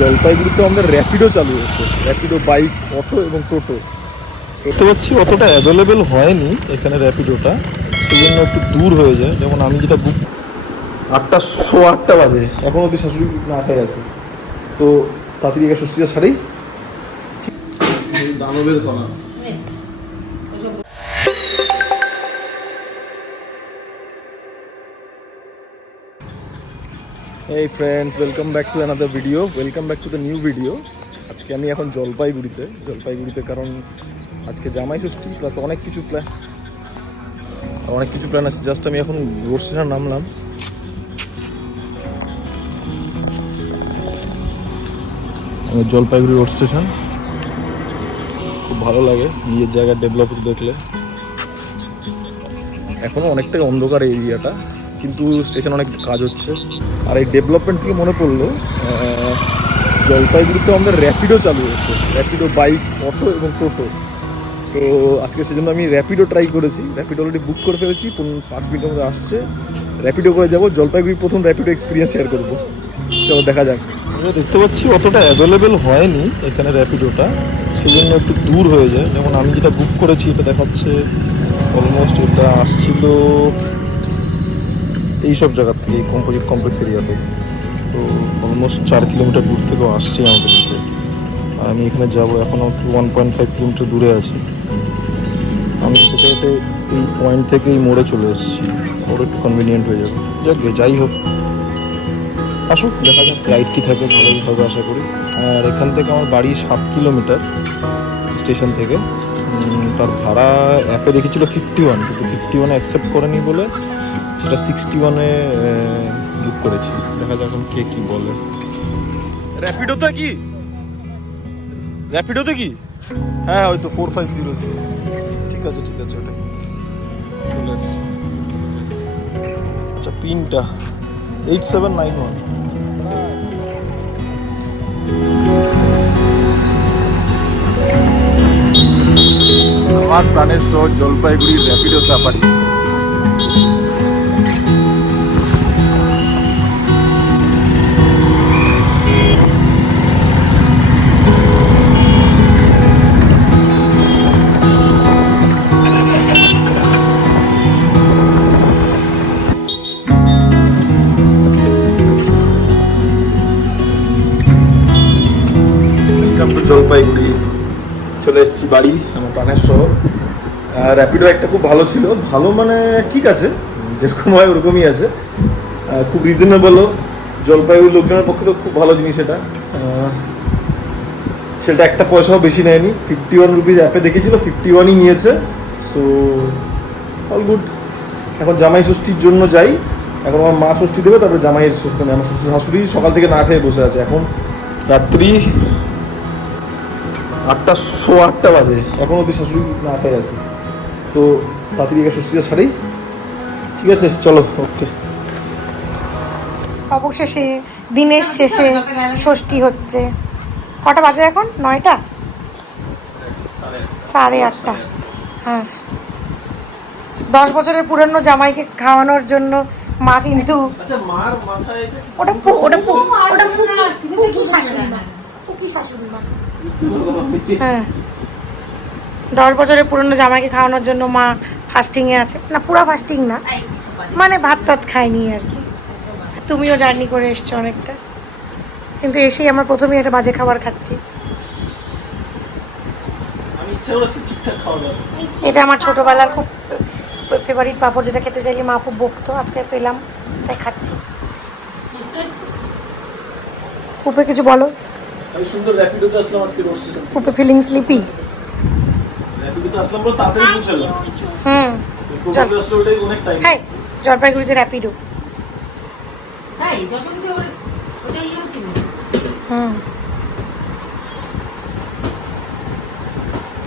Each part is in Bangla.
জলপাইগুড়িতে আমাদের র্যাপিডো চালু হয়েছে, র্যাপিডো বাইক, অটো এবং টোটো। দেখতে পাচ্ছি অতটা অ্যাভেলেবেল হয়নি এখানে র্যাপিডোটা, সেই জন্য একটু দূর হয়ে যায়। যেমন আমি যেটা বুক 8:08 বাজে, এখন অব্দি শাশুড়ি না খাই আছে, তো তাড়াতাড়ি এগিয়ে ষষ্ঠীটা ছাড়েই। দানবের খানা। Hey friends, welcome back to another video. Welcome back to the new video. আজকে আমি এখন জলপাইগুড়িতে কারণ আজকে জামাই ষষ্ঠী প্লাস অনেক কিছু প্ল্যান আছে। জাস্ট আমি এখন রোড স্টেশনে নামলাম। জলপাইগুড়ি রোড স্টেশন খুব ভালো লাগে, নিজের জায়গায় ডেভেলপ দেখলে। এখনো অনেকটাই অন্ধকার এই এরিয়াটা, কিন্তু স্টেশন অনেক কাজ হচ্ছে। আর এই ডেভেলপমেন্ট থেকে মনে পড়লো, জলপাইগুড়িতে আমাদের র্যাপিডো চালু হয়েছে, র্যাপিডো বাইক, অটো এবং টোটো। তো আজকে সেজন্য আমি র্যাপিডো ট্রাই করেছি, র্যাপিডো অলরেডি বুক করে ফেলেছি, 5 মিনিটের মধ্যে আসছে। র্যাপিডো করে যাবো, জলপাইগুড়ির প্রথম র্যাপিডো এক্সপিরিয়েন্স শেয়ার করবো। চলো দেখা যাক। দেখতে পাচ্ছি অতটা অ্যাভেলেবেল হয়নি এখানে র্যাপিডোটা, সেই জন্য একটু দূর হয়ে যায়। যেমন আমি যেটা বুক করেছি এটা দেখাচ্ছে অলমোস্ট, এটা আসছিল এইসব জায়গার থেকে, এই কম্পোজিট কমপ্লেক্স এরিয়া থেকে। তো অলমোস্ট 4 কিলোমিটার দূর থেকেও আসছে আমাদের কাছে। আমি এখানে যাবো, এখনও 1.5 কিলোমিটার দূরে আছি। আমি হেঁটে হেঁটে এই পয়েন্ট থেকে এই মোড়ে চলে এসেছি, ওর একটু কনভিনিয়েন্ট হয়ে যাবে। যাই হোক, আসুক, দেখা যাক রাইড কী থাকে, ভালোই হবে আশা করি। আর এখান থেকে আমার বাড়ি 7 কিলোমিটার স্টেশন থেকে। তার ভাড়া অ্যাপে দেখেছিল 51, কিন্তু 51 অ্যাকসেপ্ট করেনি বলে সেটা 61-এ বুক করেছি। দেখা যাক এখন কে কি বলে। র্যাপিডোতে কি হ্যাঁ হয়তো 450। ঠিক আছে ওটাই চলে আসছে। আচ্ছা, পিনটা 8791। আমার প্রাণের শহর জলপাইগুড়ির র্যাপিডো সাফারি। জলপাইগুড়ি চলে এসেছি, বাড়ি, আমার প্রাণের শহর। র্যাপিডো একটা খুব ভালো ছিল, ভালো মানে ঠিক আছে, যেরকম হয় ওরকমই আছে, খুব রিজনেবলও। জলপাইগুড়ির লোকজনের পক্ষে তো খুব ভালো জিনিস এটা। সেটা একটা পয়সাও বেশি নেয়নি, 51 রুপিস অ্যাপে দেখেছিল, 51ই নিয়েছে। So all good. এখন জামাই ষষ্ঠীর জন্য যাই, এখন আমার মা ষষ্ঠী দেবে, তারপরে জামাইয়ের মানে আমার শ্বশুর শাশুড়ি সকাল থেকে না খেয়ে বসে আছে। এখন রাত্রি 8:08 বাজে, এখন অব্দি শাশুড়ি না খাই আছে, তো তাড়াতাড়ি এগিয়ে ষষ্ঠীটা ছাড়েই। ঠিক আছে, চলো, ওকে। অবশেষে দিনের শেষে ষষ্ঠী হচ্ছে। কটা বাজে এখন? 9টা, 8:30। হ্যাঁ, 10 বছরের পুরনো জামাইকে খাওয়ানোর জন্য মা কিন্তু হ্যাঁ, 10 বছরের পুরনো জামাইকে খাওয়ানোর জন্য মা ফাস্টিংয়ে আছে। না, পুরা ফাস্টিং না, মানে ভাত টাত খায়নি আর কি। তুমিও জার্নি করে এসছো অনেকটা, কিন্তু এসেই আমার প্রথমেই একটা বাজে খাবার খাচ্ছি। এটা আমার ছোটবেলার খুব ফেভারিট পাপড়, যেটা খেতে চাইলে মা খুব বকতো, আজকে পেলাম তাই খাচ্ছি। পুপে কিছু বলো। আমি সুন্দর র্যাপিডোতে আসলাম আজকে road station. Pupe feeling sleepy. র্যাপিডোতে আসলাম বলে তাড়াতাড়ি পৌঁছালাম। টোটোতে আসলে ওটাই অনেক টাইম। হ্যাঁ, জলপাইগুড়িতে র্যাপিডো।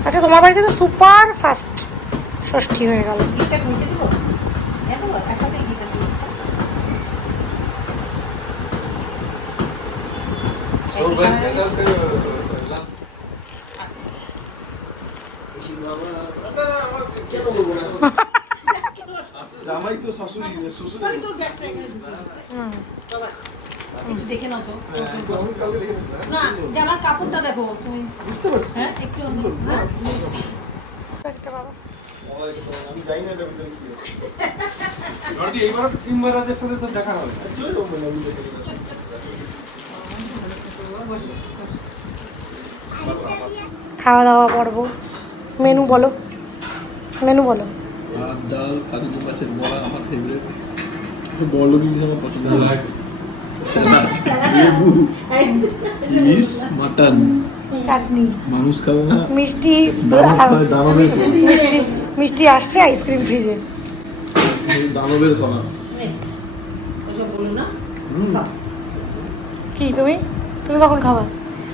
আচ্ছা, তোমার বাড়িতে তো সুপার ফাস্ট ষষ্ঠী হয়ে গেল। জামাই তো শাশুড়ি, শ্বশুর একটু দেখে নাও তো আমি কালকে দেখে নিয়েছিলাম। না জামার কাপড়টা দেখো তুমি বুঝতে পারছি। হ্যাঁ একটু হ্যাঁ, সুন্দর ব্যাপার। একটা বাবা আমি জানি না এটার ভিতরে কি আছে। নটি এইবার তো সিম মহারাজের সাথে তো দেখা হবে। চলে যাবো বলে আমি দেখে নিলাম। খাওয়া দাওয়া পর্ব। মেনু বলো, মেনু বলো। ভাত ডাল কাজু মাছের বড়া আমার ফেভারিট বড় জিনিস আমার পছন্দ লাগে স্যালাড লেবু ইলিশ মাটন চাটনি, মানুষ খাবে না মিষ্টি, দানব খায় দানবের মিষ্টি আসছে, আইসক্রিম ফ্রিজে। দানবের খাওয়া ওসব বলো না খাও। কি তুমি তুমি কখন খাবা?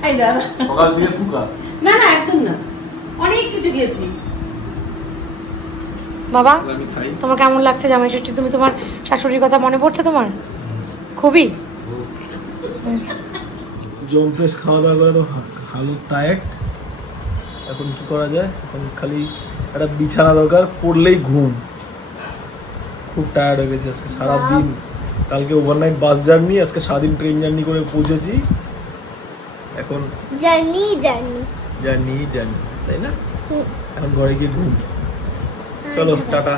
এই দাঁড়া সকাল থেকে পুকা না না একদম না অনেক কিছু খেয়েছি বাবা আমি খাই তোমার কেমন লাগছে জামাই ষষ্ঠী? তুমি তোমার শাশুড়ির কথা মনে পড়ছে তোমার খুবই? জম্পেশ খাওয়া দাওয়া করে তো হালত টায়ার্ড এখন কি করা যায় এখন খালি একটা বিছানা দরকার পড়লেই ঘুম খুব টায়ার্ড হয়ে গেছে আজকে সারাদিন কালকে ওভারনাইট বাস জার্নি আজকে সারাদিন ট্রেন জার্নি করে পৌঁছেছি এখন জার্নি জার্নি তাই না এখন ঘরে গিয়ে ঘুম চলো টাটা